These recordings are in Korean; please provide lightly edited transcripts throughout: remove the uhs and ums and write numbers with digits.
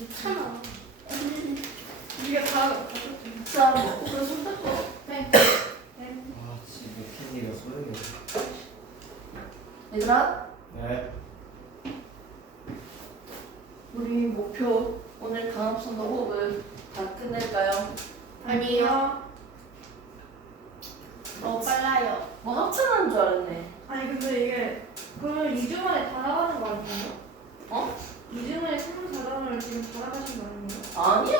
좋잖아. 네가 다. 자, 그럼 손 닦고. 네. 아 지금 캔디가 소용이 없어. 얘들아, 네. 우리 목표 오늘 강압성과 호흡을 다 끝낼까요? 아니요. 너무 빨라요. 뭐 합창하는 줄 알았네. 아니 근데 이게 그러면 2주 만에 다 나가는 거 아니에요? 어? 2주 만에 34단어를 지금 다 나가신 거 아니에요? 아니야.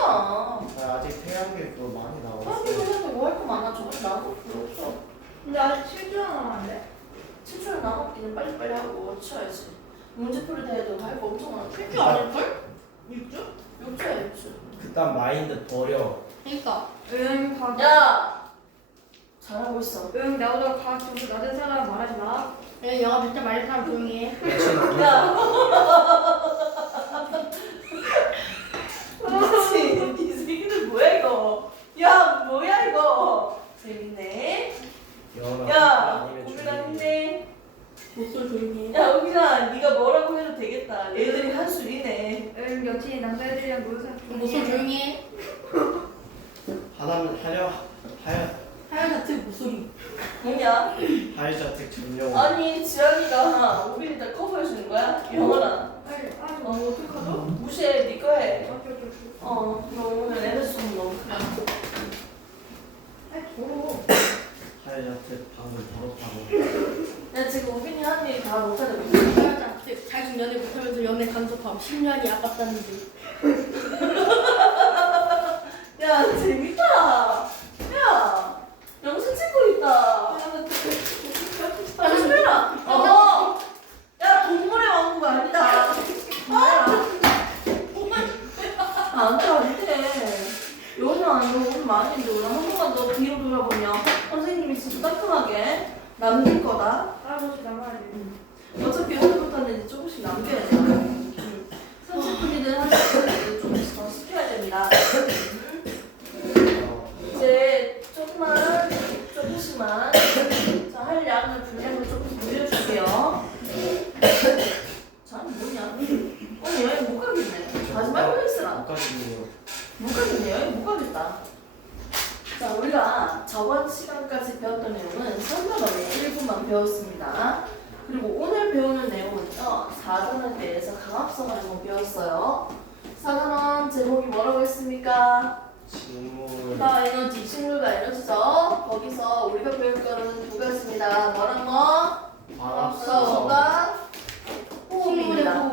나 아직 태양계 그거 많이 하기 나왔어. 전에 뭐할 거 많아. 저번에 나도 별로 없어. 근데 아직 7주 남았는데? 7초를 나갔기는 빨리빨리 하고 치워야지. 문제 풀이 대회도 할 거 엄청 많아. 7주 아닐걸? 6주? 6초야 6초. 그딴 마인드 버려. 그니까 응 다. 야! 잘하고 있어. 응 나보다 과학 점수 낮은 사람 말하지 마. 야, 영화 진짜 말사람 조용히 해. 야! 미친. 이 새끼들 뭐야 이거. 야 뭐야 이거. 재밌네. 야 우빈아 힘내. 목소리 조용히 해. 야 우빈아 네가 뭐라고 해도 되겠다. 얘들이 한술이네. 응 역시 남자애들이랑 놀면서 목소리 조용히 해. 하나는 하얀 목소리. 뭐냐? 하이자택 전용. 아니 지안이가 우빈이 다 커버해주는 거야? 영원아. 아니 저 어떡하죠? 무시해. 네 거 해. 오케이. 너 오늘 에너지 좀 너무 크다. 아니 더러워. 하이자택 방금 더럽다고. 야 지금 우빈이 한 일 다 못하고 있어. 하얀 자기 연애 못하면서 연애 간섭함. 10년이 아깝다는데. 야 재밌다. 야 영상 찍고 있다. 야 조심해라. 야 동물의 왕국가 아니다. 안돼. 연우야 너 오늘 많이 힘들어. 한 번만 더 뒤로 돌아보면 선생님이 진짜 따끔하게 남길 거다. 따라붙이 남아야 돼. 어차피 오늘부터는 이제 조금씩 남겨야 돼요. 30분이든 1시간이든 조금씩 더 시켜야 됩니다. 이제 조금씩만 자, 할 양을 분량을 조금 늘려줄게요. 자, 뭐냐? 오늘 여행 못 가겠네. 가지 말고 했으라. 못 가지고요. 못 가겠네. 여행 못 가겠다. 자, 우리가 저번 시간까지 배웠던 내용은 선단원의 일부만 배웠습니다. 그리고 오늘 배우는 내용은요, 사단원에 대해서 강압성을 한번 배웠어요. 사단원 제목이 뭐라고 했습니까? 식물. 나 에너지, 식물과 에너지죠. 거기서 우리가 배울 거는 두 가지입니다. 뭐랑 뭐? 강압성과 호흡입니다.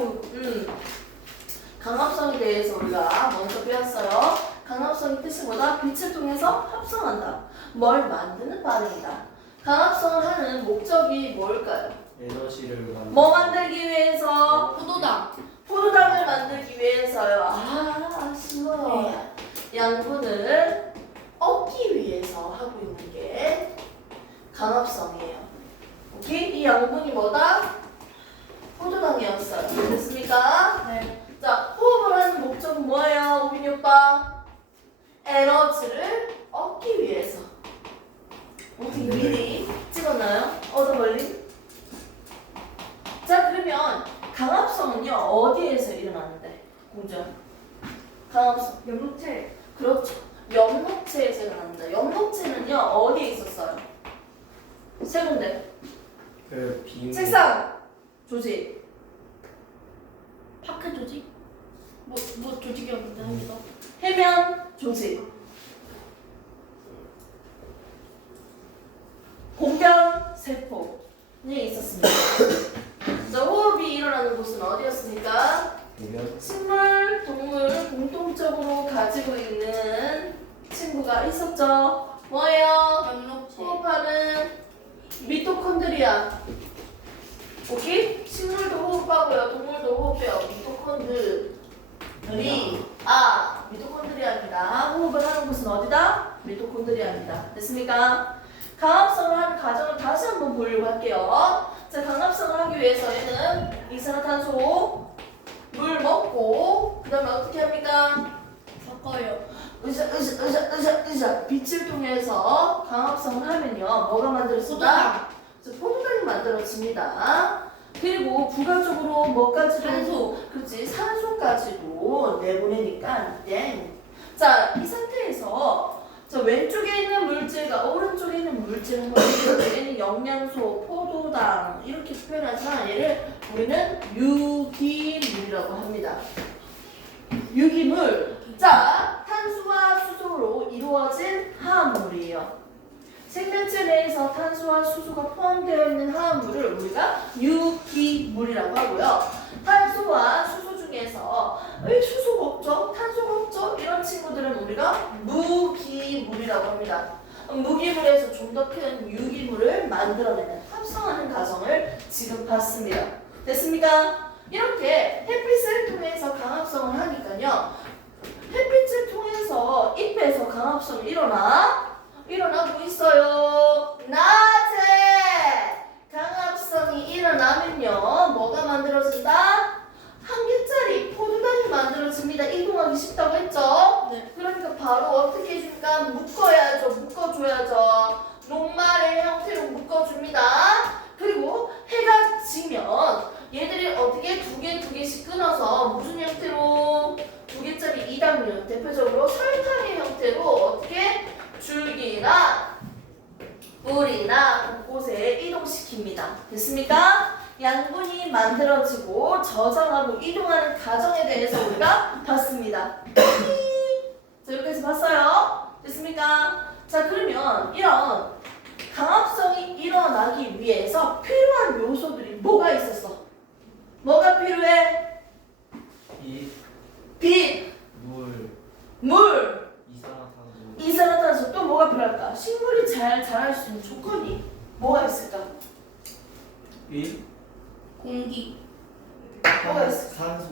강압성에 대해서 우리가 먼저 배웠어요. 강압성의 뜻이 뭐다? 빛을 통해서 합성한다. 뭘 만드는 반응이다. 강압성을 하는 목적이 뭘까요? 에너지를 만들. 뭐 만들기 위해서? 포도당. 포도당을 만들기 위해서요. 쉬워요. 양분을 얻기 위해서 하고 있는 게 강압성이에요. 오케이? 이 양분이 뭐다? 포도당이었어요. 됐습니까? 네. 자, 호흡을 하는 목적은 뭐예요, 우빈이 오빠? 에너지를 얻기 위해서. 어떻게 미리 찍었나요? 얻어걸림? 자, 그러면 강압성은요, 어디에서 일어나는데? 공정. 강압성. 연목체. 그렇죠. 엽록체에서 일어납니다. 엽록체는요, 어디에 있었어요? 세 군데. 그 빈. 책상, 조직. 파크 조직? 뭐 조직이었는데 하기가. 해면, 조직. 공변, 세포에 있었습니다. 자, 호흡이 일어나는 곳은 어디였습니까? 보면 식물, 동물 공통적으로 가지고 있는 친구가 있었죠. 뭐예요? 연록체. 호흡하는 미토콘드리아. 오케이? 식물도 호흡하고요. 동물도 호흡해요. 미토콘드리아입니다. 호흡을 하는 곳은 어디다? 미토콘드리아입니다. 됐습니까? 강압성을 하는 과정을 다시 한번 보려고 할게요. 자, 강압성을 하기 위해서 얘는 이산화탄소 물 먹고 그 다음에 어떻게 합니까? 섞어요. 으쌰 빛을 통해서 강압성을 하면요 뭐가 만들어진다? 포도당이 만들어집니다. 그리고 부가적으로 뭐까지도 산소. 그렇지 산소까지도 내보내니까 땡. 자, 이 상태에서 저 왼쪽에 있는 물질과 오른쪽에 있는 물질은 얘는 영양소, 포도당 이렇게 표현하지만 얘를 우리는 유기물이라고 합니다. 유기물. 자, 탄수와 수소로 이루어진 화합물이에요. 생명체 내에서 탄소와 수소가 포함되어 있는 화합물을 우리가 유기물이라고 하고요. 탄소와 수소 중에서 왜 수소가 없죠? 탄소가 없죠? 이런 친구들은 우리가 무기물이라고 합니다. 무기물에서 좀 더 큰 유기물을 만들어내는 합성하는 과정을 지금 봤습니다. 됐습니까? 이렇게 햇빛을 통해서 강합성을 하니까요. 햇빛을 통해서 잎에서 강합성이 일어나고 있어요. 낮에 강합성이 일어나면요. 뭐가 만들어진다? 한 개짜리 포도당이 만들어집니다. 이동하기 쉽다고 했죠? 네. 그러니까 바로 어떻게 해줍니까? 묶어줘야죠. 녹말의 형태로 묶어줍니다. 그리고 해가 지면 얘들이 어떻게 두 개씩 끊어서 무슨 형태로? 두 개짜리 이당류, 대표적으로 설탕의 형태로 어떻게? 줄기나 뿌리나 곳곳에 이동시킵니다. 됐습니까? 양분이 만들어지고 저장하고 이동하는 과정에 대해서 우리가 봤습니다. 자, 여기까지 봤어요? 됐습니까? 자, 그러면 이런 강합성이 일어나기 위해서 필요한 요소들이 뭐가 있었어? 뭐가 필요해? 빛, 물, 이산화탄소. 또 뭐가 필요할까? 식물이 잘 자랄 수 있는 조건이 뭐가 있을까? 공기. 뭐가 있을까? 산소.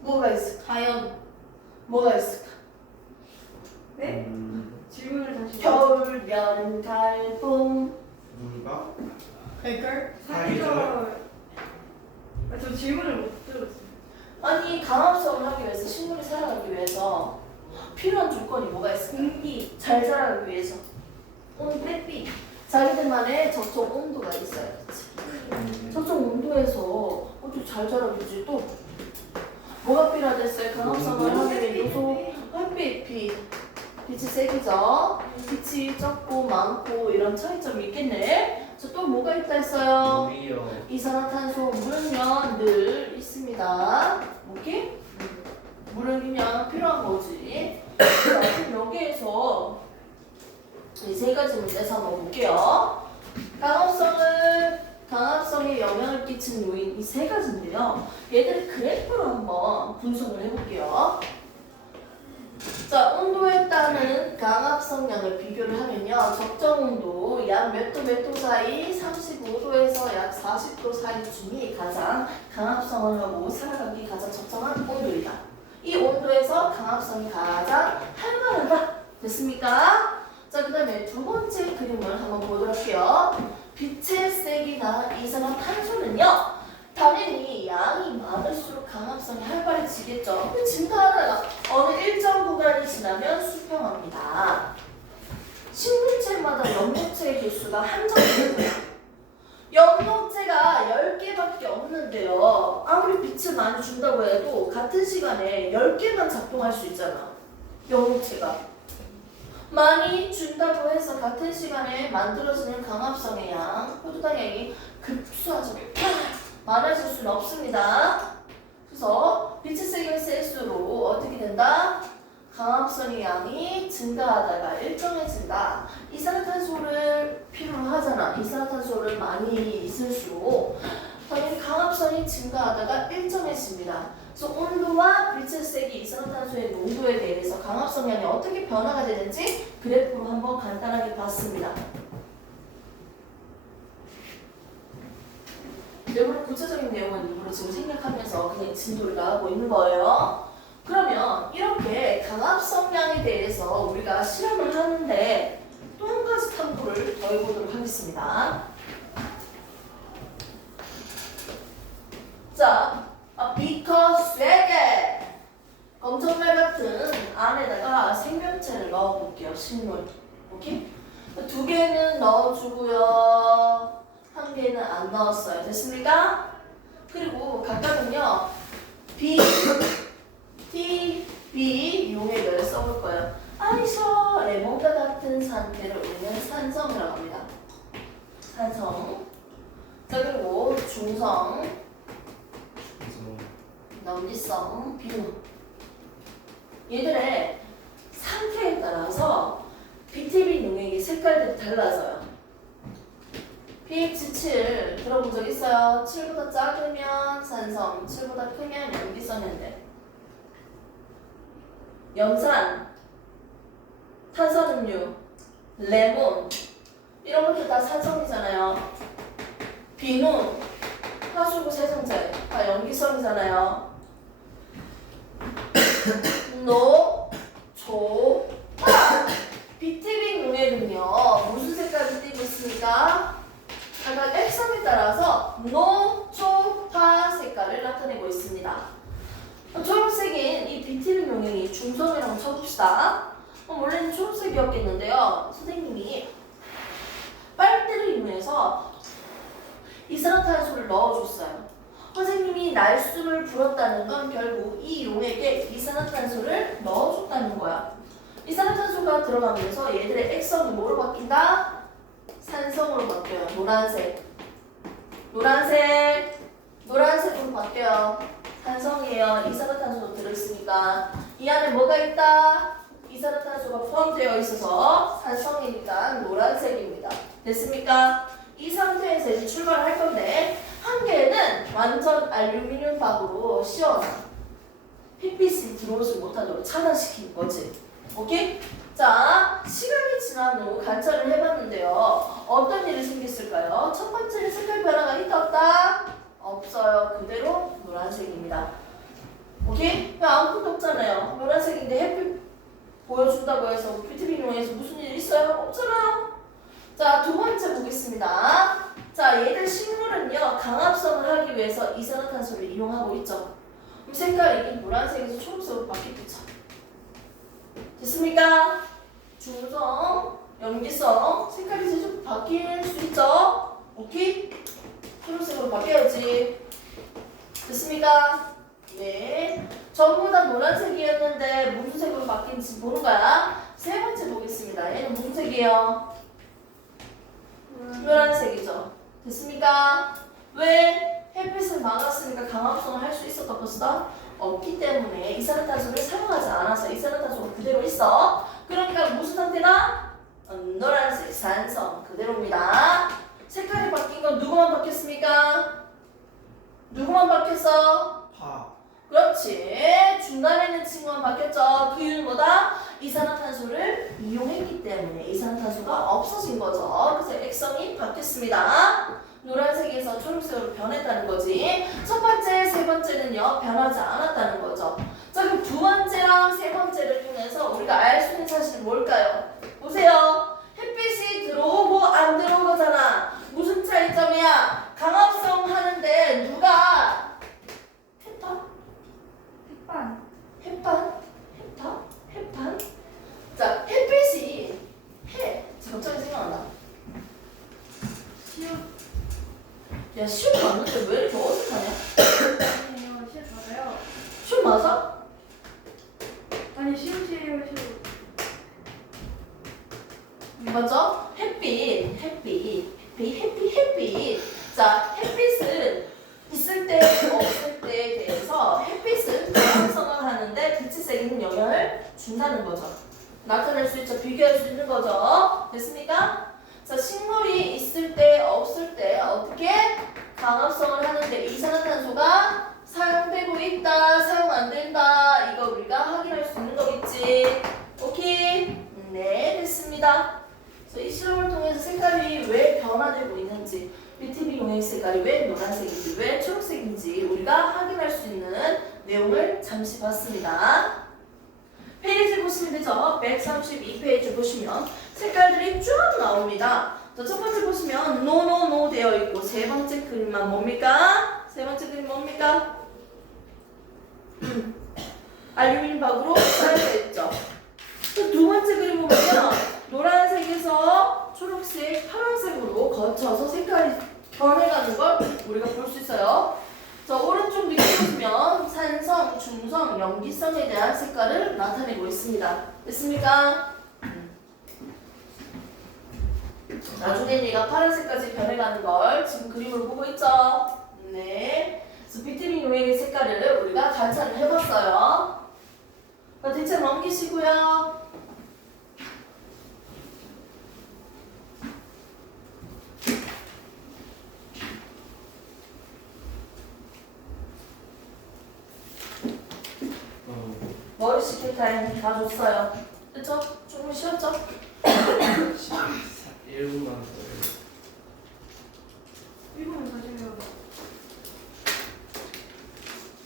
뭐가 있을까? 자연. 뭐가 있을까? 네? 질문을 다시. 겨울, 여름, 가을, 봄. 물과 별걸. 사계절. 저 질문을 못 들었어요. 아니, 강합성을 하기 위해서 식물이 살아가기 위해서 필요한 조건이 뭐가 있을까? 공기. 잘 자라기 위해서 햇빛. 자기들만의 적정 온도가 있어야 되지. 적정 온도에서 어떻게 잘 자라겠지. 또 뭐가 필요하겠어요? 강합성을 하기 위해 요소 햇빛. 빛이 세기죠. 빛이 적고 많고 이런 차이점이 있겠네. 또 뭐가 있다 했어요? 물이요. 이산화탄소, 물은요 늘 있습니다. 오케이? 물은 그냥 필요한 거지. 자, 그럼 여기에서 이 세 가지 문제에서 한번 볼게요. 강합성에 영향을 끼친 요인 이 세 가지인데요. 얘들을 그래프로 한번 분석을 해볼게요. 자, 온도에 따른 강합성량을 비교를 하면요. 적정 온도 약 몇 도 사이 35도에서 약 40도 사이쯤이 가장 강합성을 하고 살아가기 가장 적정한 온도이다. 이 온도에서 강합성이 가장 할만하다. 됐습니까? 자, 그 다음에 두 번째 그림을 한번 보도록 할게요. 빛의 세기나 이산화탄소는요. 당연히 양이 많을수록 강합성이 활발해지겠죠. 근데 증가하다가 어느 일정 구간이 지나면 수평합니다. 식물체마다 연목체의 개수가 한정돼요. 연목체가 10개밖에 없는데요. 아무리 빛을 많이 준다고 해도 같은 시간에 10개만 작동할 수 있잖아. 연목체가. 많이 준다고 해서 같은 시간에 만들어지는 강합성의 양, 포도당 양이 급수하죠. 많아질 수는 없습니다. 그래서 빛의 세기가 셀수록 어떻게 된다? 강합성의 양이 증가하다가 일정해진다. 이산화탄소를 필요로 하잖아. 이산화탄소를 많이 있을수록 당연히 강합성이 증가하다가 일정해집니다. 그래서 온도와 빛의 세기, 이산화탄소의 농도에 대해서 강합성량이 어떻게 변화가 되는지 그래프로 한번 간단하게 봤습니다. 일부러 구체적인 내용은 일부러 지금 생각하면서 그냥 진도를 나가고 있는 거예요. 그러면 이렇게 강합성량에 대해서 우리가 실험을 하는데 또 한 가지 탐구를 더 해보도록 하겠습니다. 자, 비커 쇠개 검정말 같은 안에다가 생명체를 넣어볼게요. 식물. 오케이? 2개는 넣어주고요. 1개는 안 넣었어요. 됐습니까? 그리고 각각은요 B, T, B 용액을 써볼 거예요. 아이셔 레몬과 같은 상태를 우리는 산성이라고 합니다. 산성. 자 그리고 중성, 그래서 넘지성, 비료. 얘들의 상태에 따라서 BTB 용액의 색깔들이 달라져요. pH 7 들어본 적 있어요? 7보다 작으면 산성, 7보다 크면 염기성인데 염산, 탄산음료, 레몬 이런 것들 다 산성이잖아요. 비누, 하수구 세정제 다 염기성이잖아요. 노, 조, 파 BTB 용액은요 무슨 색깔을 띠고 있습니까? 각각 액성에 따라서 노, 조, 파 색깔을 나타내고 있습니다. 초록색인 이 BTB 용액이 중성이라고 쳐봅시다. 원래는 초록색이었겠는데요. 선생님이 빨대를 이용해서 이산화탄소를 넣어줬어요. 선생님이 날숨을 불었다는 건 결국 이 용액에 이산화탄소를 넣어줬다는 거야. 이산화탄소가 들어가면서 얘들의 액성이 뭐로 바뀐다? 산성으로 바뀌어요. 노란색. 노란색으로 바뀌어요. 산성이에요. 이산화탄소도 들어있으니까. 이 안에 뭐가 있다? 이산화탄소가 포함되어 있어서 산성이니까 노란색입니다. 됐습니까? 이 상태에서 이제 출발을 할 건데 한 개는 완전 알루미늄 박으로 씌워놔. 햇빛이 들어오지 못하도록 차단시키는 거지. 오케이? 자, 시간이 지난 후 관찰을 해봤는데요. 어떤 일이 생겼을까요? 첫 번째는 색깔 변화가 있다 없다? 없어요. 그대로 노란색입니다. 오케이? 아무것도 없잖아요. 노란색인데 햇빛 보여준다고 해서 BTB 용액에서 무슨 일이 있어요? 없잖아요. 자, 두 번째 보겠습니다. 자, 얘들 식물은요 강합성을 하기 위해서 이산화탄소를 이용하고 있죠. 그럼 색깔이 노란색에서 초록색으로 바뀌겠죠. 됐습니까? 중성, 염기성, 색깔이 계속 바뀔 수 있죠? 오케이? 초록색으로 바뀌어야지. 됐습니까? 네. 전부 다 노란색이었는데 무슨 색으로 바뀐지 보는 거야. 세 번째 보겠습니다. 얘는 무슨 색이에요? 노란색이죠. 됐습니까? 왜? 햇빛을 막았으니까 강합성을 할 수 있었던 것이다? 없기 때문에 이산화탄소를 사용하지 않아서 이산화탄소가 그대로 있어. 그러니까 무슨 상태다? 노란색, 산성 그대로입니다. 색깔이 바뀐 건 누구만 바뀌었습니까? 누구만 바뀌었어? 파. 그렇지. 중간에 있는 친구만 바뀌었죠. 그 이유는 뭐다? 이산화탄소를 이용했기 때문에 이산화탄소가 없어진 거죠. 그래서 액성이 바뀌었습니다. 노란색에서 초록색으로 변했다는 거지. 첫 번째, 세 번째는요 변하지 않았다는 거죠. 자, 그럼 두 번째랑 세 번째를 통해서 우리가 알 수 있는 사실이 뭘까요? 보세요. 햇빛이 들어오고 안 들어오고잖아. 무슨 차이점이야? 강합성 하는데 누가 했다? 햇반? 자, 햇빛이 갑자기 생각난다. 시험 야, 시험 맞는데 왜 이렇게 어색하냐? 아니에요. 시험 맞아요. 시험 맞아? 아니 시험지에요. 시험. 맞죠? 햇빛. 자, 햇빛은 있을 때, 없을 때에 대해서 햇빛은 다양성을 하는데 빛의 영향을 준다는 거죠. 나타낼 수 있죠. 비교할 수 있는 거죠. 됐습니까? 자, 식물이 있을 때, 없을 때 어떻게 강합성을 하는데 이산화탄소가 사용되고 있다, 사용 안 된다. 이거 우리가 확인할 수 있는 거겠지. 오케이? 네, 됐습니다. 그래서 이 실험을 통해서 색깔이 왜 변화되고 있는지, BTB 용액 색깔이 왜 노란색인지, 왜 초록색인지 우리가 확인할 수 있는 내용을 잠시 봤습니다. 페이지 보시면 되죠? 132페이지 보시면 색깔들이 쭉 나옵니다. 자, 첫 번째 보시면 노 되어 있고, 세 번째 그림만 뭡니까? 세 번째 그림 뭡니까? 알루미늄 박으로 쌓여져 있죠. 또 두 번째 그림 보면 노란색에서 초록색, 파란색으로 거쳐서 색깔이 변해가는 걸 우리가 볼 수 있어요. 자, 오른쪽 밑에 보시면 산성, 중성, 염기성에 대한 색깔을 나타내고 있습니다. 됐습니까? 나중에 얘가 파란색까지 변해가는 걸 지금 그림으로 보고 있죠? 네. 그래서 비타민 U의 색깔을 우리가 관찰을 해봤어요. 자, 대체 넘기시고요. 머리 식힐 타임 다 줬어요. 그쵸? 조금 쉬었죠? 1분만 더. 1분은 가지면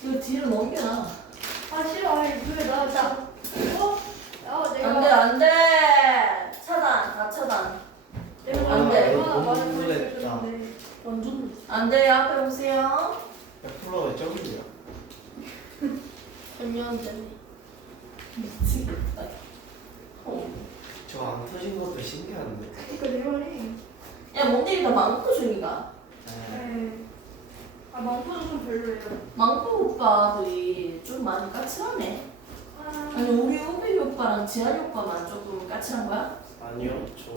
이거 뒤로 넘겨놔. 아 싫어. 아니 왜 나자 어? 내가 안 돼, 안 돼! 차단, 다 차단. 내가 안 돼. 얼마나 많은 너무 걸 놀랬다. 해줬는데. 완전 안 돼요. 앞에 보세요. 100%가 점이야. 변명되네. 미치겠다. 저 안 터진 것도 신기한데. 그러니까 내 말이. 야, 뭔 일이 더 많고, 중이가. 네. 아 망토는 좀 별로예요. 망고 오빠들이 좀 많이 까칠하네. 아, 아니, 우리 우빈이 오빠랑 지한이 오빠만 조금 까칠한 거야? 아니요, 저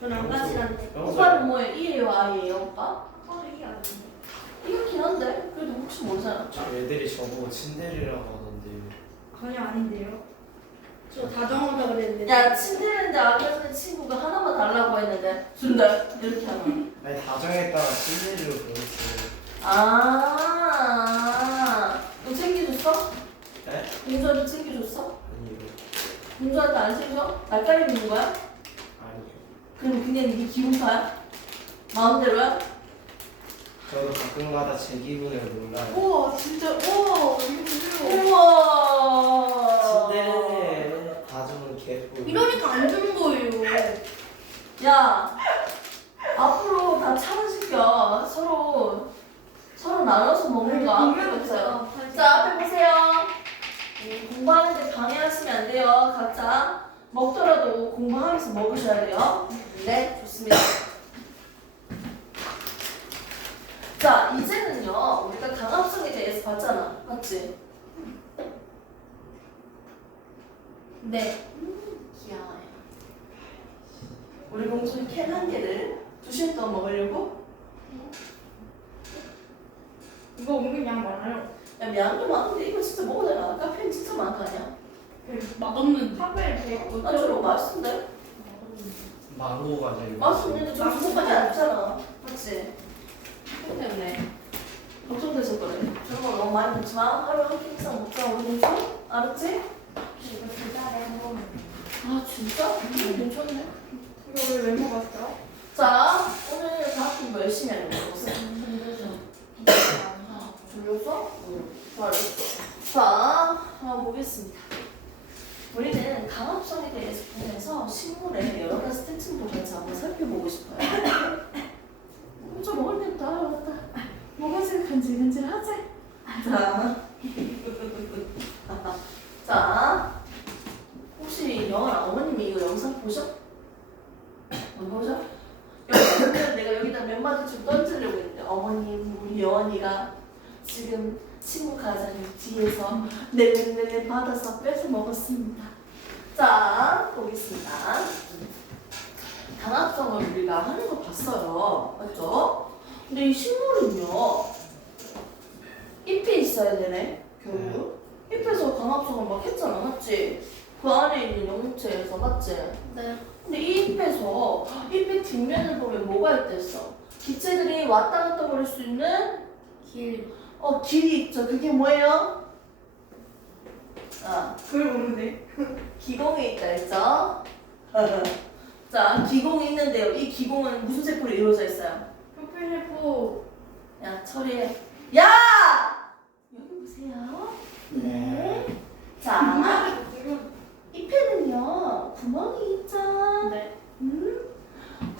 저는 안 까칠한데. 오빠는 뭐예요? E예요, I예요, 오빠? 아빠도 이게 안 돼. 이렇긴 한데, 그래도 혹시 모르잖아. 저 애들이 저보고 친데리라고 하던데. 전혀 아닌데요. 저 다정하다 그랬는데. 야, 친데레인데 아까 전에 친구가 하나만 달라고 했는데, 준다. 이렇게 하면. 아니 다정했다가 친데리로 변했어요. 너 챙겨줬어? 네? 공주한테 챙겨줬어? 아니요. 공주한테 안 챙겨? 날까리 있는 거야? 아니요. 그럼 그냥 네 기분파야? 마음대로야? 저도 가끔가다 제 기분을 몰라요. 우와 진짜 우와 이거 보세요. 우와. 친데레 다정은 개뿔. 이러니까 안 주는 거예요. 야, 앞으로 다 차단시켜. 서로 나눠서 먹는 거 아무것도 없어요. 자, 앞에 보세요. 공부하는데 방해하시면 안 돼요. 각자 먹더라도 공부하면서 먹으셔야 돼요. 네, 좋습니다. 자, 이제는요, 우리가 강압성에 대해서 봤잖아. 맞지? 네. 귀여워요. 우리 공주는 캔 한 개를 2시간 동안 먹으려고? 이거 은근 양 많아요. 야, 미안해 많은데 이거 진짜 먹어도 되나? 카페인 진짜 많다 아니야? 맛없는데. 카페 되고 나 저거 맛있는데? 망고가 제일 맛있는데 좀 주먹까지 안 주잖아. 맞지? 그것 때문에 걱정돼서 그래. 저런 거 너무 많이 먹지 마. 하루에 한 끼 이상 먹자 우리 공주. 알았지? 이거 두 달에 한 번. 아 진짜? 괜찮네. 이거 왜 먹었어? 자, 오늘 방학 공부 열심히 하는 거 보세요. 졸렸어? 응. 잘했어. 자, 한번 보겠습니다. 우리는 강압성에 대해서 보면서 식물의 여러 가지 특징 보면서 한번 살펴보고 싶어요. 좀 먹을 때부터 알아봤다. 뭐가 제일 간질간질하지? 자, 자, 혹시 영아 어머님이 이거 영상 보셔? 안 보셔? 영상 보면 내가 여기다 몇 마디 좀 던지려고 했는데 어머님 우리 여원이가 지금 친구 가자니 뒤에서 내내 받아서 뺏어 먹었습니다. 자, 보겠습니다. 강압성을 우리가 하는 거 봤어요. 맞죠? 근데 이 식물은요, 잎이 있어야 되네, 결국. 잎에서 강압성을 막 했잖아, 맞지? 그 안에 있는 영양체에서, 맞지? 네. 근데 이 잎에서, 잎의 뒷면을 보면 뭐가 있댔어? 기체들이 왔다 갔다 거릴 수 있는 길. 길이 있죠. 그게 뭐예요? 아, 그걸 보는데. 기공이 있다 했죠? 자, 기공이 있는데요. 이 기공은 무슨 세포로 이루어져 있어요? 표피세포. 야, 처리해. 야! 여기 보세요. 네. 자, 잎에는요, 구멍이 있죠? 네.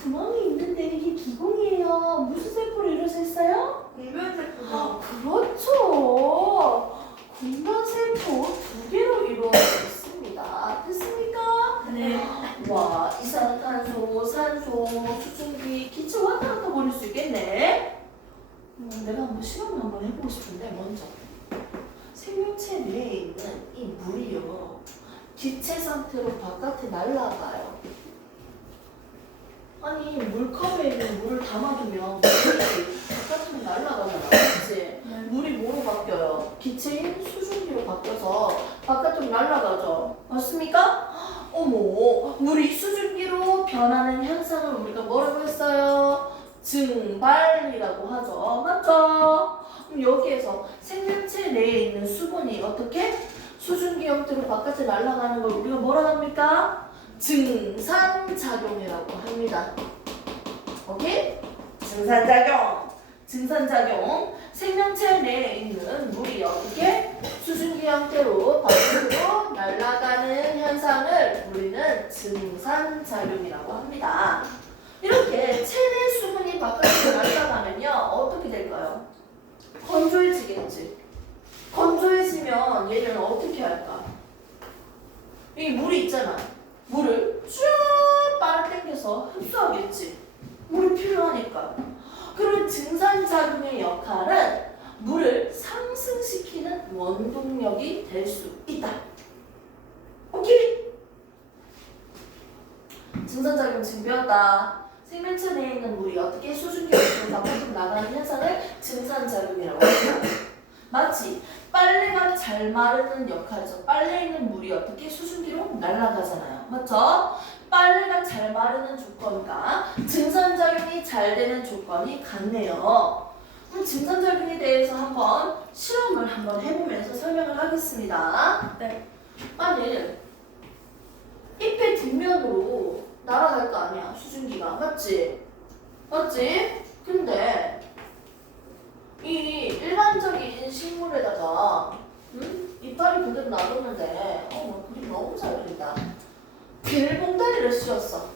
구멍이 있는데 이게 기공이에요. 무슨 세포로 이루어져 있어요? 공변세포. 그렇죠. 공변세포 2개로 이루어져 있습니다. 됐습니까? 네. 와, 이산화탄소, 산소, 수증기, 기체 왔다 갔다 버릴 수 있겠네. 내가 한번 실험을 한번 해보고 기체 상태로 바깥에 날아가요. 아니 물컵에 있는 물을 담아두면 물이 바깥으로 날아가잖아. 그치? 물이 뭐로 바뀌어요? 기체인 수증기로 바뀌어서 바깥으로 날아가죠. 맞습니까? 어머, 물이 수증기로 변하는 현상을 우리가 뭐라고 했어요? 증발이라고 하죠. 맞죠? 그럼 여기에서 생명체 내에 있는 수분이 어떻게? 수증기 형태로 바깥에 날아가는 걸 우리가 뭐라 합니까? 증산작용이라고 합니다. 오케이? 증산작용. 증산작용. 생명체 내에 있는 물이 어떻게? 수증기 형태로 바깥으로 날아가는 현상을 우리는 증산작용이라고 합니다. 이렇게 체내 수분이 바깥으로 날아가면요 어떻게 될까요? 건조해지겠지. 건조해지면 얘는 어떻게 할까? 이 물이 있잖아. 물을 쭉 빨아당겨서 흡수하겠지. 물이 필요하니까. 그런 증산작용의 역할은 물을 상승시키는 원동력이 될 수 있다. 오케이? 증산작용 지금 배웠다. 생명체 내에 있는 물이 어떻게 수증기로 바깥으로 나가는 현상을 증산작용이라고 합니다. 마치 빨래가 잘 마르는 역할이죠. 빨래에 있는 물이 어떻게 수증기로 날아가잖아요. 맞죠? 빨래가 잘 마르는 조건과 증산작용이 잘 되는 조건이 같네요. 그럼 증산작용에 대해서 한번 실험을 한번 해보면서 설명을 하겠습니다. 네. 만일 잎의 뒷면으로 날아갈 거 아니야, 수증기가. 맞지? 맞지? 근데 이 일반적인 식물에다가 이파리 그대로 놔뒀는데 뭐 그림 너무 잘 그린다. 비닐봉다리를 씌웠어.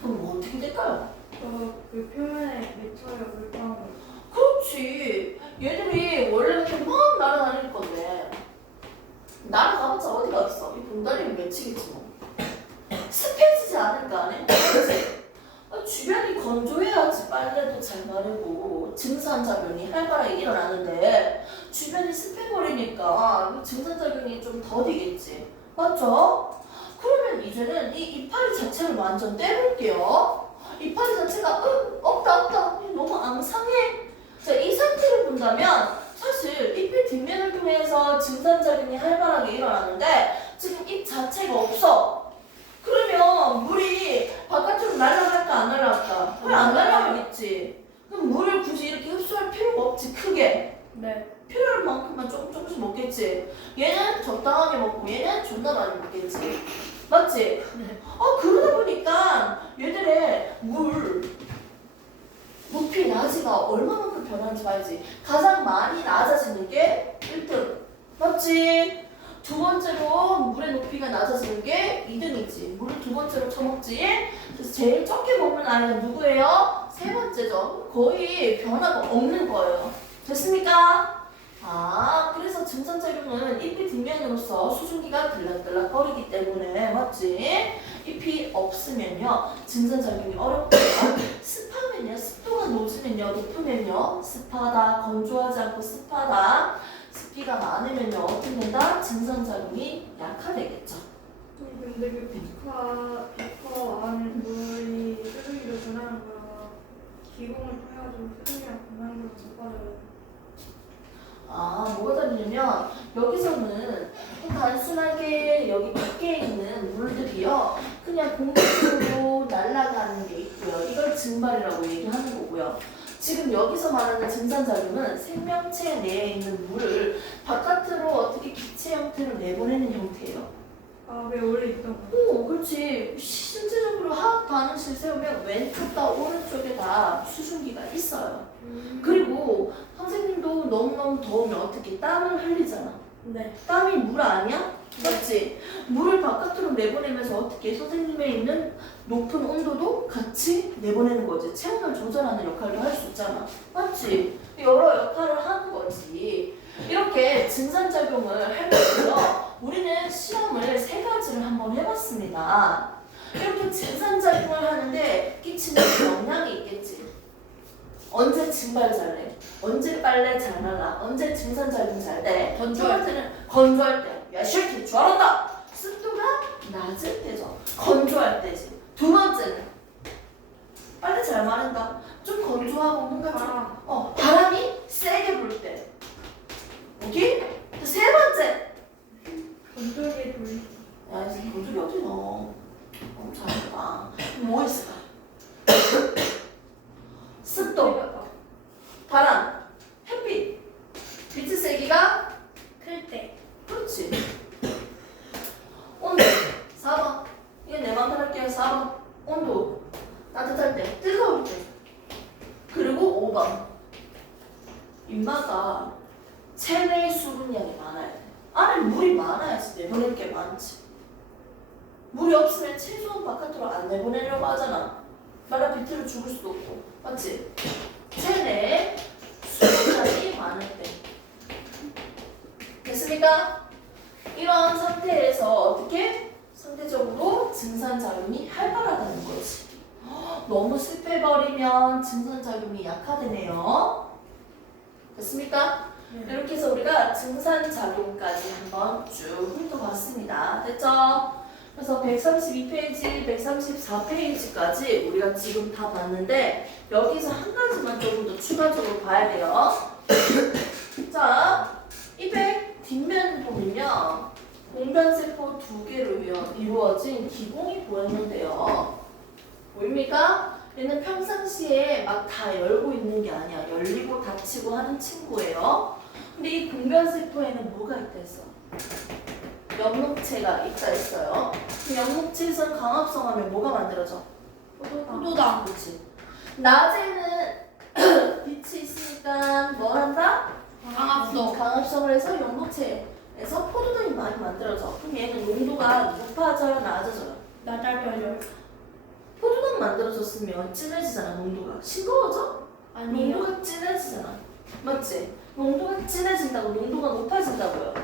그럼 뭐 어떻게 될까요? 그 표면에 맺혀요 물방울. 그렇지. 얘들이 원래 이렇게 막 날아다닐 건데 날아가봤자 어디가 있어? 이 봉다리를 맺히겠지 뭐. 습해지지 않을까 안에? 그렇지? 주변이 건조해야지 빨래도 잘 마르고 증산작용이 활발하게 일어나는데 주변이 습해버리니까 증산작용이 좀 더디겠지. 맞죠? 그러면 이제는 이 이파리 자체를 완전 떼볼게요. 이파리 자체가 없다 너무 앙상해. 자, 이 상태를 본다면 사실 잎의 뒷면을 통해서 증산작용이 활발하게 일어나는데 지금 잎 자체가 없어. 그러면 물이 바깥으로 날아갈까 안 날아갈까? 왜 안 날아가겠지? 그럼 물을 굳이 이렇게 흡수할 필요가 없지. 크게 네. 필요할 만큼만 조금씩 먹겠지. 얘는 적당하게 먹고 얘는 존나 많이 먹겠지. 맞지? 네. 그러다 보니까 얘들의 물 높이 낮이가 얼마만큼 변하는지 봐야지. 가장 많이 낮아지는 게 1등. 맞지? 두 번째로 물의 높이가 낮아지는 게 2등이지. 물을 두 번째로 처먹지. 그래서 제일 적게 먹는 아이는 누구예요? 세 번째죠. 거의 변화가 없는 거예요. 됐습니까? 그래서 증산작용은 잎이 뒷면으로서 수증기가 들락들락거리기 때문에 맞지? 잎이 없으면요 증산작용이 어렵고요. 습하면요, 습도가 높으면요, 높으면요 습하다, 건조하지 않고 습하다, 습기가 많으면요 어떻게 된다? 증산작용이 약화되겠죠. 근데 그 비커 안에 물이 수증기로 변하는 거랑 기공을 통해가지고 수증기랑 변하는 걸 못 받아요. 뭐가 다르냐면 여기서는 단순하게 여기 밖에 있는 물들이요 그냥 공기로 날아가는 게 있고요. 이걸 증발이라고 얘기하는 거고요. 지금 여기서 말하는 증산작용은 생명체 내에 있는 물을 바깥으로 어떻게 기체 형태로 내보내는 형태예요. 왜 원래 있던 거? 그렇지. 실제적으로 화학 반응실 세우면 왼쪽과 오른쪽에 다 수증기가 있어요. 그리고 선생님도 너무너무 더우면 어떻게 땀을 흘리잖아. 네. 땀이 물 아니야? 맞지? 물을 바깥으로 내보내면서 어떻게 선생님의 있는 높은 온도도 같이 내보내는 거지. 체온을 조절하는 역할도 할 수 있잖아. 맞지? 여러 역할을 하는 거지. 이렇게 증산작용을 할 때요 우리는 실험을 세 가지를 한번 해봤습니다. 이렇게 증산작용을 하는데 끼치는 영향이 있겠지. 언제 증발 잘해? 언제 빨래 잘 날라? 언제 증산작용 잘 돼? 첫 번째는 건조할 때. 야, 쉴티 좋아한다. 모를 게 많지. 물이 없으면 최소한 바깥으로 안 내보내려고 하잖아. 말라 비틀어 죽을 수도 없고. 맞지? 체내 수분량이 많을 때. 됐습니까? 이런 상태에서 어떻게? 상대적으로 증산작용이 활발하다는 거지. 너무 습해버리면 증산작용이 약화되네요. 됐습니까? 네. 이렇게 해서 우리가 증산작용까지 한번 쭉 훑어봤습니다. 됐죠? 그래서 132페이지, 134페이지까지 우리가 지금 다 봤는데 여기서 한 가지만 조금 더 추가적으로 봐야 돼요. 자, 이 백 뒷면 보면요. 공변세포 2개로 이루어진 기공이 보였는데요. 보입니까? 얘는 평상시에 막 다 열고 있는 게 아니야. 열리고 닫히고 하는 친구예요. 근데 이 공변세포에는 뭐가 있다 했어? 연목체가 있다 했어요. 그 연목체에서 강합성 하면 뭐가 만들어져? 포도당. 그렇지. 낮에는 빛이 있으니까 뭐 한다? 강합성. 강합성을 해서 연목체에서 포도당이 많이 만들어져. 그럼 얘는 농도가 높아져요? 낮아져요? 낮아져요. 포도당 만들어졌으면 진해지잖아. 농도가 싱거워져? 아니요. 농도가 진해지잖아. 맞지? 농도가 진해진다고 농도가 높아진다고요.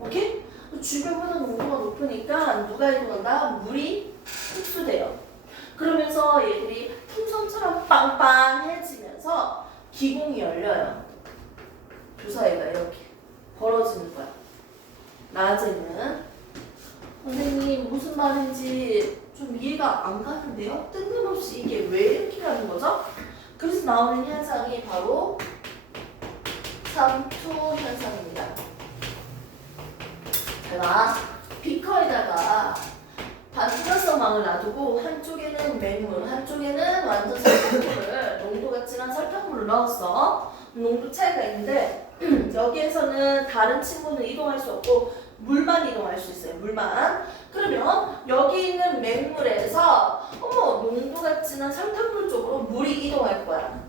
오케이? 주변보다 농도가 높으니까 누가 이동한다? 물이 흡수돼요. 그러면서 얘들이 풍선처럼 빵빵해지면서 기공이 열려요. 주사위가 이렇게 벌어지는 거야. 낮에는 선생님 무슨 말인지 좀 이해가 안 가는데요? 뜬금없이 이게 왜 이렇게 가는 거죠? 그래서 나오는 현상이 바로 삼투 현상입니다. 제가 비커에다가 반투명성망을 놔두고 한쪽에는 맹물, 한쪽에는 완전 설탕물을 농도가 진한 설탕물을 넣었어. 농도 차이가 있는데 여기에서는 다른 친구는 이동할 수 없고 물만 이동할 수 있어요. 물만. 그러면 여기 있는 맹물에서 농도가 진한 설탕물 쪽으로 물이 이동할 거야.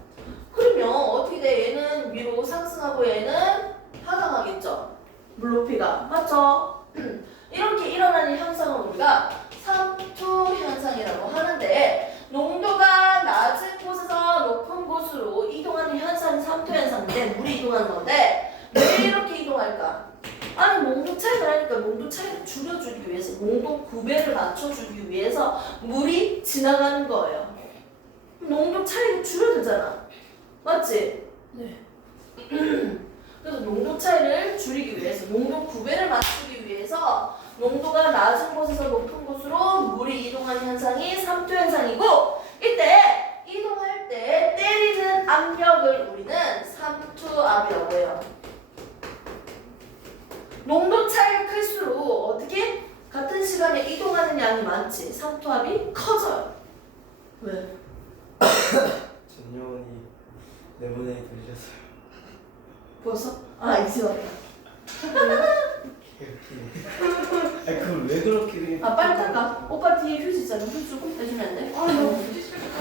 그러면 어떻게 돼? 얘는 위로 상승하고 얘는 하강하겠죠. 물 높이가. 맞죠? 이렇게 일어나는 현상을 우리가 삼투 현상이라고 하는데 농도가 낮은 곳에서 높은 곳으로 이동하는 현상이 삼투 현상인데 물이 이동하는 건데 왜 이렇게 이동할까? 아니 농도 차이가 나니까 농도 차이를 줄여주기 위해서 농도 9배를 맞춰주기 위해서 물이 지나가는 거예요. 농도 차이가 줄어들잖아. 맞지? 네. 그래서 농도 차이를 줄이기 위해서 농도 9배를 맞추기 위해서 농도가 낮은 곳에서 높은 곳으로 물이 이동하는 현상이 삼투 현상이고 이때 이동할 때 때리는 압력을 우리는 삼투압이라고 해요. 농도 차이가 클수록 어떻게? 같은 시간에 이동하는 양이 많지. 삼투압이 커져요. 왜? 전요원이 내보내기 들으셨어요. 벌써? 아 이제 왔다. 아니 그걸 왜 그렇게 그냥 아 빨리 닦아. 오빠 뒤에 휴지 있잖아. 휴지 조금 해주면 안 돼? 아 너무 부딪힐까?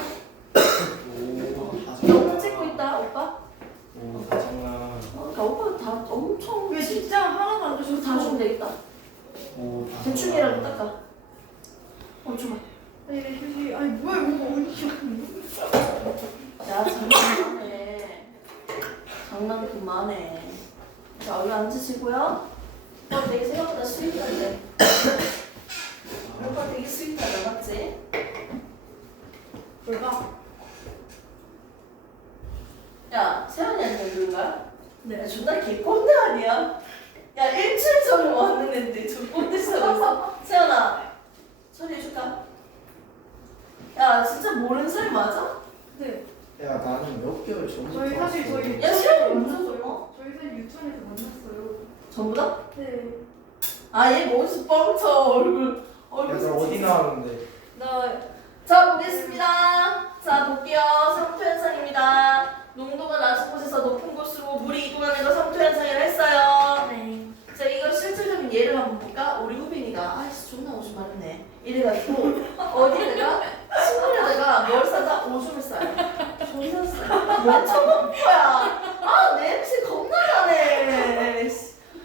오 영상 찍고 있다 오빠. 오 다정아 그러니까 오빠 다 엄청 왜 진짜 하나도 안 다 주셔서 주면 되겠다. 오 다정아 대충이라도 닦아. 줘봐. 네 휴지 아니 뭐야 이거 어디 야 장난 그만해. 장난 그만해. 자 여기 앉으시고요. 오빠 되게 생각보다 스윗한데. 오빠 되게 스윗하다 맞지? 뭘까? 야 세연이한테 그런 거야? 야 네. 존나 개꼰대 아니야? 야 일주일 전에 왔는데 저 꼰대 쓰면서 세연아 처리해줄까? 야 진짜 모르는 사이 맞아? 네 야 나는 몇 개월 전부터 저희 사실 왔어. 저희 야 세연이 무슨 소리야? 저희 사실 유치원에서 만났어요. 전부 다? 네. 아얘 머리숱 뻥쳐 얼굴 야, 너 어디 나왔는데? 나 자 보겠습니다. 자 볼게요. 삼투 현상입니다. 농도가 낮은 곳에서 높은 곳으로 물이 이동하는 거 삼투 현상이라 했어요. 네. 자 이거 실질적인 예를 한번 볼까? 우리 후빈이가 아이씨 존나 오줌 마렵네 이래가지고 어디에다가 식물에다가 뭘 싸다 오줌을 싸요. 존나 싸요. 왜 처먹은 거야? 아 냄새 겁나 나네.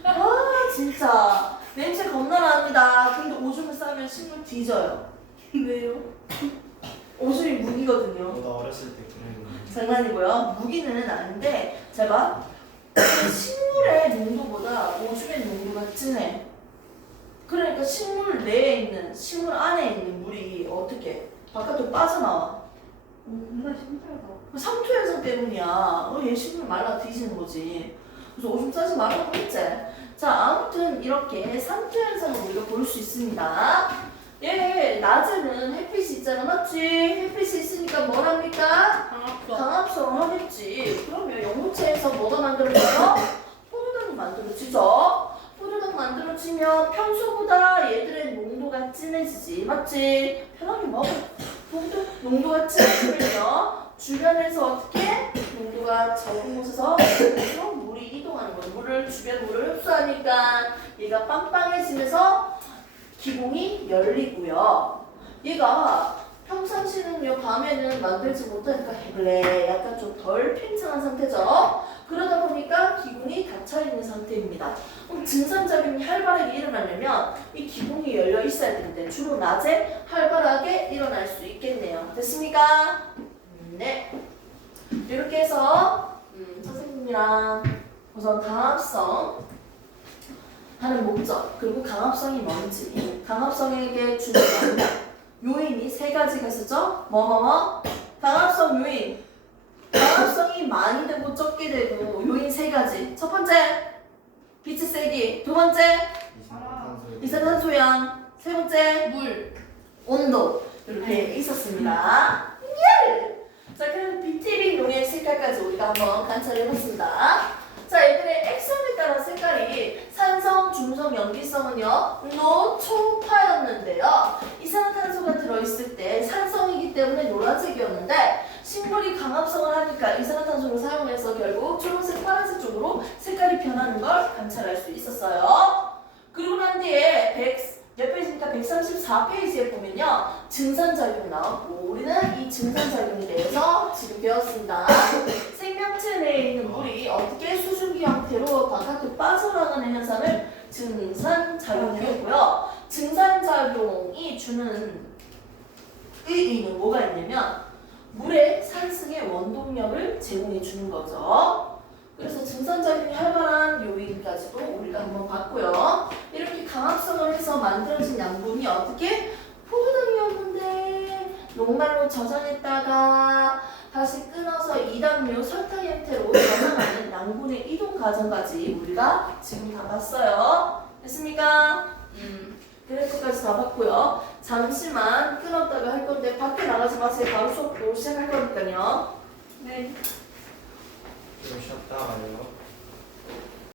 아 진짜 냄새 냄새 겁나 납니다. 근데 오줌을 싸면 식물 뒤져요. 왜요? 오줌이 무기거든요. 나 어렸을 때 그랬는데. 장난이고요. 무기는 아닌데 제가 식물의 농도보다 오줌의 농도가 진해. 그러니까 식물 내에 있는 식물 안에 있는 물이 어떻게 바깥으로 빠져나와. 겁나 신기하다. 상투 현상 때문이야. 얘 식물 말라 뒤지는 거지. 그래서 오줌 싸지 말라고 했지. 자, 아무튼 이렇게 상투 현상을 우리가 볼 수 있습니다. 얘 낮에는 햇빛이 있잖아, 맞지? 햇빛이 있으니까 뭐랍니까? 강압성. 강압성을 하겠지. 그러면 연구체에서 뭐가 만들어져요? 포도당이 만들어지죠. 포도당 만들어지면 평소보다 얘들의 농도가 진해지지, 맞지? 편하게 먹어. 포도 농도가 진해지면요. 주변에서 어떻게 농도가 적은 곳에서 물이 이동하는 거예요. 주변 물을 흡수하니까 얘가 빵빵해지면서 기공이 열리고요. 얘가 평상시는요, 밤에는 만들지 못하니까 해블레 약간 좀 덜 팽창한 상태죠. 그러다 보니까 기공이 닫혀있는 상태입니다. 그럼 증산작용이 활발하게 일어나려면 이 기공이 열려 있어야 되는데 주로 낮에 활발하게 일어날 수 있겠네요. 됐습니까? 네. 이렇게 해서 선생님이랑 우선 강압성 하는 목적, 그리고 강압성이 뭔지, 강압성에게 주는 영향, 요인이 세 가지가 있었죠? 강압성 요인. 강압성이 많이 되고 적게 되고 요인 세 가지. 첫 번째, 빛의 세기. 두 번째, 이산화탄소양. 세 번째, 물. 온도. 이렇게 있었습니다. 예! 자, 그럼 BTB 용의 색깔까지 우리가 한번 관찰해봤습니다. 자, 얘들의 액션에 따라 색깔이 산성, 중성, 염기성은요 노초파였는데요. 이산화탄소가 들어있을 때 산성이기 때문에 노란색이었는데 식물이 강압성을 하니까 이산화탄소를 사용해서 결국 초록색, 파란색 쪽으로 색깔이 변하는 걸 관찰할 수 있었어요. 그리고 난 뒤에 몇 페이지입니까? 134페이지에 보면요 증산작용이 나왔고 우리는 이 증산작용에 대해서 지금 배웠습니다. 생명체 내에 있는 물이 어떻게 수증기 형태로 바깥으로 빠져나가는 현상을 증산작용이고요. 증산작용이 주는 의의는 뭐가 있냐면 물의 상승의 원동력을 제공해 주는 거죠. 그래서 증산작용이 활발한 요인까지도 우리가 한번 봤고요. 이렇게 강압성을 해서 만들어진 양분이 어떻게 포도당이었는데 녹말로 저장했다가 다시 끊어서 이당류 설탕 형태로 저장하는 양분의 이동 과정까지 우리가 지금 다 봤어요. 됐습니까? 그래프까지 다 봤고요. 잠시만 끊었다가 할 건데 밖에 나가지 마세요. 바로 수업 시작할 거니까요. 네. 좀 쉬었다 가요.